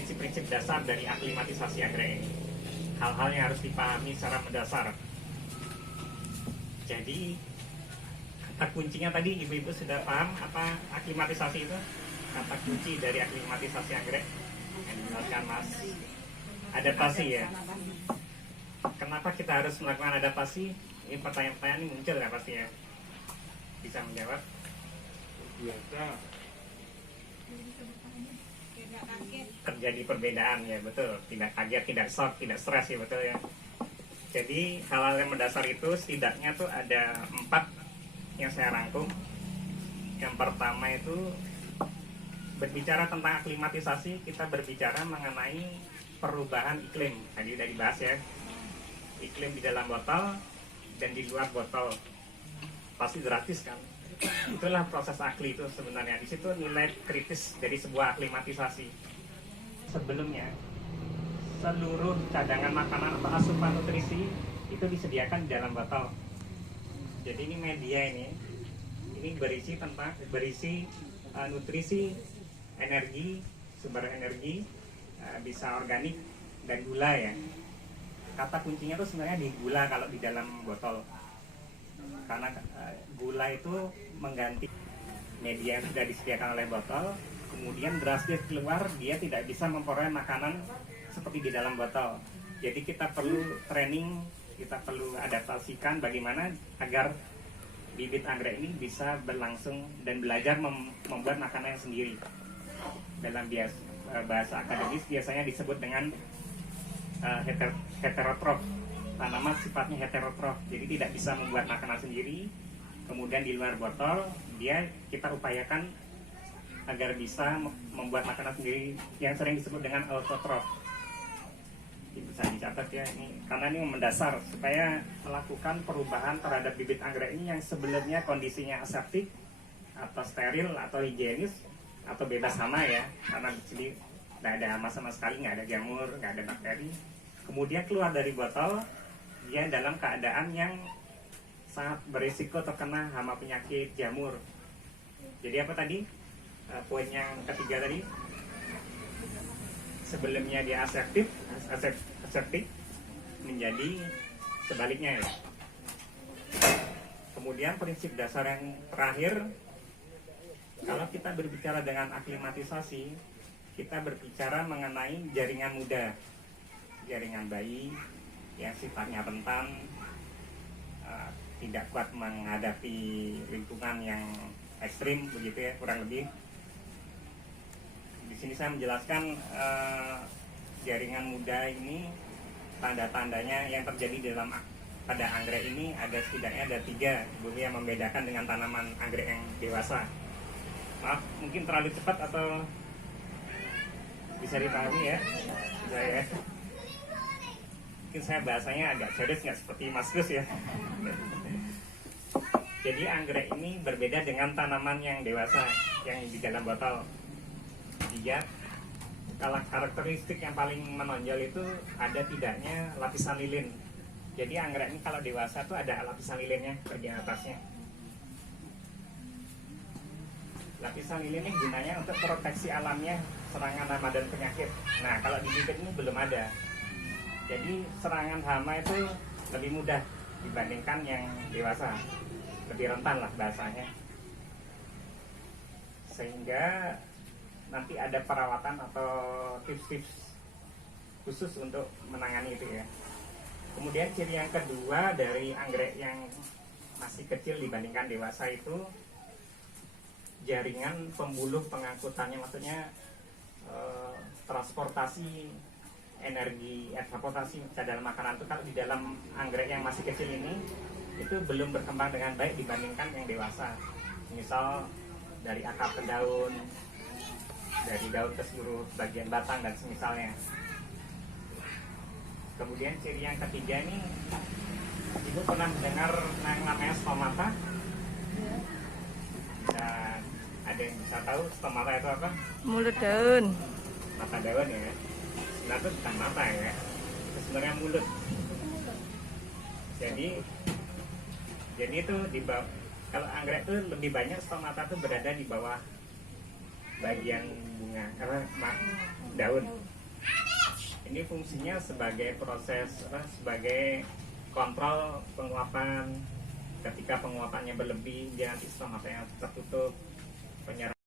prinsip-prinsip dasar dari aklimatisasi anggrek ini. Hal-hal yang harus dipahami secara mendasar. Jadi kata kuncinya tadi ibu-ibu sudah paham apa aklimatisasi itu? Kata kunci dari aklimatisasi anggrek yang dijelaskan Mas. Adaptasi ya. Kenapa kita harus melakukan adaptasi? Ini pertanyaan-pertanyaan ini muncul ya pasti ya. Bisa menjawab? Biasa. Terjadi perbedaan ya, betul. Tidak kaget, tidak shock, tidak stres ya, betul ya. Jadi hal-hal yang mendasar itu setidaknya tuh ada 4 yang saya rangkum. Yang pertama itu berbicara tentang aklimatisasi, kita berbicara mengenai perubahan iklim. Tadi udah dibahas ya. Iklim di dalam botol dan di luar botol pasti drastis kan. Itulah proses akli itu sebenarnya. Di situ nilai kritis dari sebuah aklimatisasi. Sebelumnya seluruh cadangan makanan atau asupan nutrisi itu disediakan di dalam botol. Jadi ini media ini berisi nutrisi, energi, sumber energi, bisa organik dan gula ya. Kata kuncinya tuh sebenarnya di gula kalau di dalam botol. Karena gula itu mengganti media yang sudah disediakan oleh botol, kemudian drastis keluar dia tidak bisa memperoleh makanan seperti di dalam botol. Jadi kita perlu training, kita perlu adaptasikan bagaimana agar bibit anggrek ini bisa berlangsung dan belajar membuat makanan sendiri. Dalam bahasa akademis biasanya disebut dengan heterotrof. Tanaman sifatnya heterotrof, jadi tidak bisa membuat makanan sendiri. Kemudian di luar botol, kita upayakan agar bisa membuat makanan sendiri yang sering disebut dengan autotrof. Bisa dicatat ya ini, karena ini mendasar supaya melakukan perubahan terhadap bibit anggrek ini yang sebelumnya kondisinya aseptik atau steril atau higienis atau bebas hama ya, karena di sini tidak ada hama sama sekali, nggak ada jamur, nggak ada bakteri. Kemudian keluar dari botol, dia dalam keadaan yang sangat berisiko terkena hama penyakit jamur. Jadi apa tadi? Poin yang ketiga tadi, sebelumnya dia aseptik menjadi sebaliknya ya. Kemudian prinsip dasar yang terakhir, kalau kita berbicara dengan aklimatisasi, kita berbicara mengenai jaringan muda, jaringan bayi yang sifatnya rentan, tidak kuat menghadapi lingkungan yang ekstrim begitu ya, kurang lebih. Di sini saya menjelaskan jaringan muda ini tanda-tandanya yang terjadi pada anggrek ini setidaknya ada 3 yang membedakan dengan tanaman anggrek yang dewasa. Maaf, mungkin terlalu cepat atau bisa dipahami ya? Bisa ya? Mungkin saya bahasanya agak serius nggak seperti Mas Gus ya. Jadi anggrek ini berbeda dengan tanaman yang dewasa yang di dalam botol. Dia kalau karakteristik yang paling menonjol itu ada tidaknya lapisan lilin. Jadi anggrek ini kalau dewasa tuh ada lapisan lilinnya bagian atasnya. Lapisan lilin ini gunanya untuk proteksi alamnya serangan hama dan penyakit. Nah kalau di bibit ini belum ada. Jadi serangan hama itu lebih mudah dibandingkan yang dewasa, lebih rentan lah bahasanya. Sehingga nanti ada perawatan atau tips-tips khusus untuk menangani itu ya. Kemudian ciri yang kedua dari anggrek yang masih kecil dibandingkan dewasa itu jaringan pembuluh pengangkutannya, maksudnya transportasi energi, transportasi cadangan makanan itu kalau di dalam anggrek yang masih kecil ini itu belum berkembang dengan baik dibandingkan yang dewasa. Misal dari akar ke daun, dari daun ke seluruh bagian batang dan semisalnya. Kemudian ciri yang ketiga ini, Ibu pernah mendengar yang namanya stomata? Dan ada yang bisa tahu stomata itu apa? Mulut daun. Mata daun ya. Sebenarnya itu bukan mata ya, itu sebenarnya mulut. Jadi itu di bawah, kalau anggrek itu lebih banyak stomata itu berada di bawah bagian bunga karena daun. Ini fungsinya sebagai proses sebagai kontrol penguapan. Ketika penguapannya berlebih, dia nanti stomatanya tertutup, penyerapan